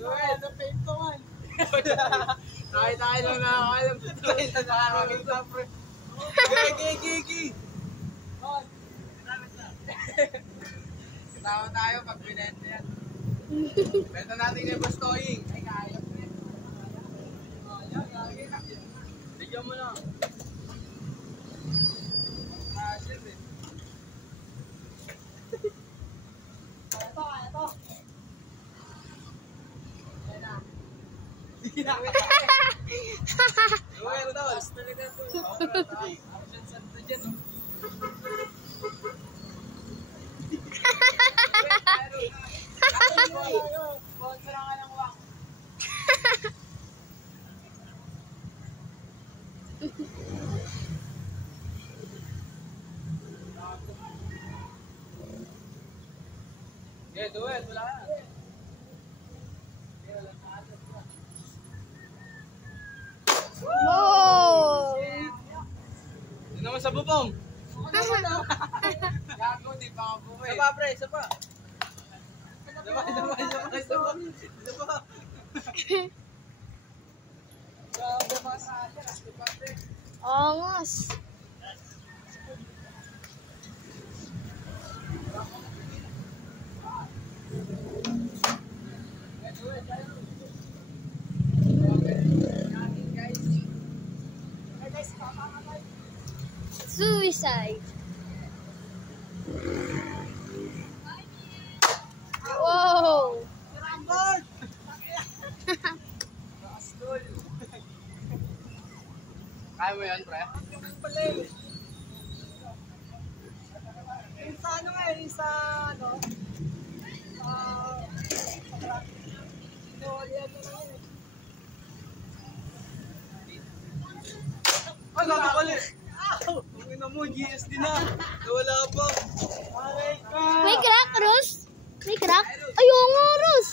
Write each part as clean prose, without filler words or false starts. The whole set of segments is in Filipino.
Joel, na-fame ko man. Tayo lang nakakalam. Tayo na nakakakita, pre. Gigi. Katawa tayo pag binenta yan. Benta natin yung bastoying. Ay, kaya, pre. Bigyan mo lang. Kaya to. Well, dolls, talaga to. Option center dyan, no? Sponsor nga ng wak. Yeah, duet, wala na. Wow! Yun naman sa bubong. Gago, di pa ako buhay. Isa pa, pre, isa pa. Isa pa. Grabe mga salas, di pa, pre. Angas. Suicide. Wow. Kaya mo yan, pre? Sa ano nga eh, sa ano? Yan na lang eh. Ay, nakakali! Ang ina mo, GSD na! Nawala pa! Aray ka! May crack, Rose? May crack? Ayaw nga, Rose!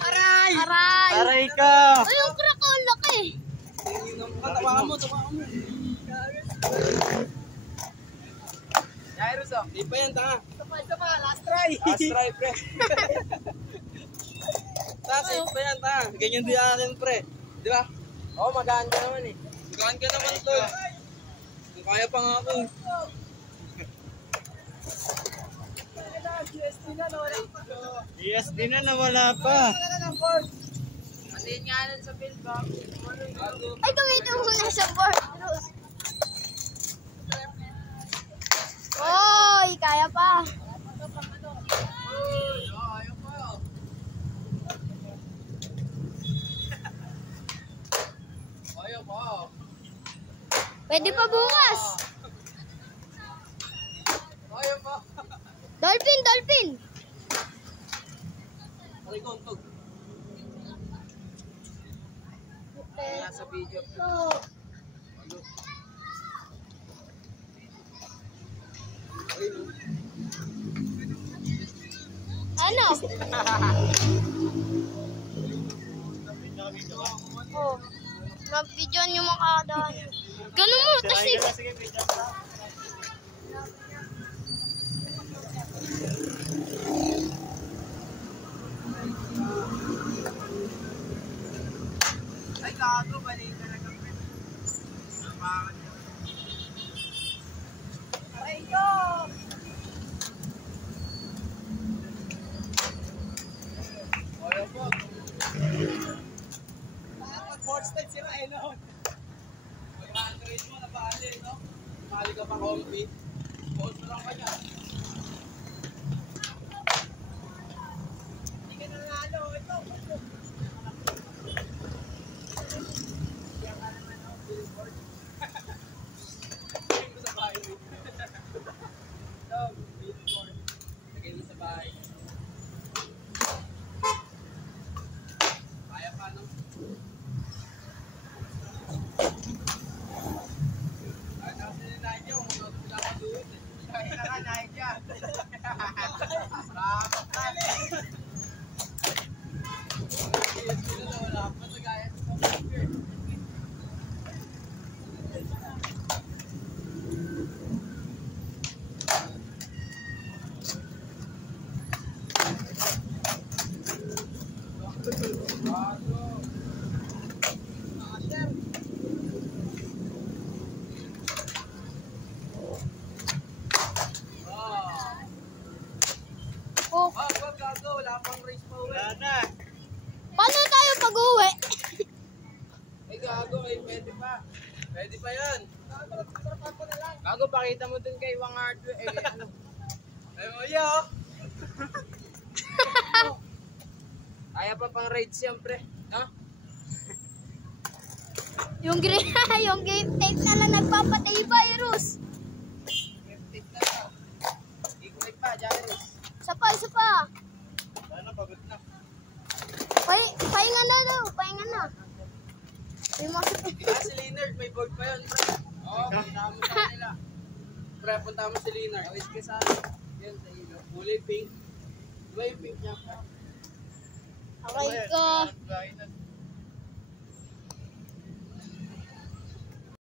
Aray! Aray! Aray ka! Ayaw crack, ang laki! Tawakan mo! Jairus, oh. Di pa yan, tanga. Isa pa, last try! Last try, pre. Safe pa yan, tanga. Ganyan din akin, pre. Di ba? Oo, magaan ka naman eh. Magaan ka naman, tol. Kaya pa nga ako. GSD na, nawala pa. GSD na, nawala pa. Atin nga nun sa billbox. Ay, gamitin mo na sa board, Rose. Oy, kaya pa. Ayaw pa. Pwede pa bukas. Ayaw pa. Dolphin, dolphin. Aray ko, untog. Nasa video. Ano? Oh. Mag-videoan yung mga kadaan. Ganun mo, kasi. Ay, gago, mali talaga. Aray ko! Ayaw pa. Pag-force type sila eh, no? Pag-Android mo, napahali, no? Mahali ka pa comfy. Post mo lang ka niya. Hindi ka nanalo. Ito. Kaya ka naman, no? Billboard. Oh, Wag gago, wala pang race pa uwi. Wala na. paano tayo pag-uwi? Ay gago, ay pwede pa. Pwede pa yan. Gago, pakita mo dun kay Wang Hardware. Eh, ano? Ay mo yeah. Kaya pa pang ride siyempre. No? Yung yung game tape na lang nagpapatay virus. Tip na lang. Ikulik pa, Jairus. Isa pa. Ano, pagod na. Pahinga na daw, pahinga na. May masok. Si Leonard, may board pa yun, pre. Oo, punta mo sa nila. Pre, punta mo si Leonard. Awis ka sa akin. Yan, sa ilo. Kulay pink. Diba yung pink niya? Okay ko. Gaya na.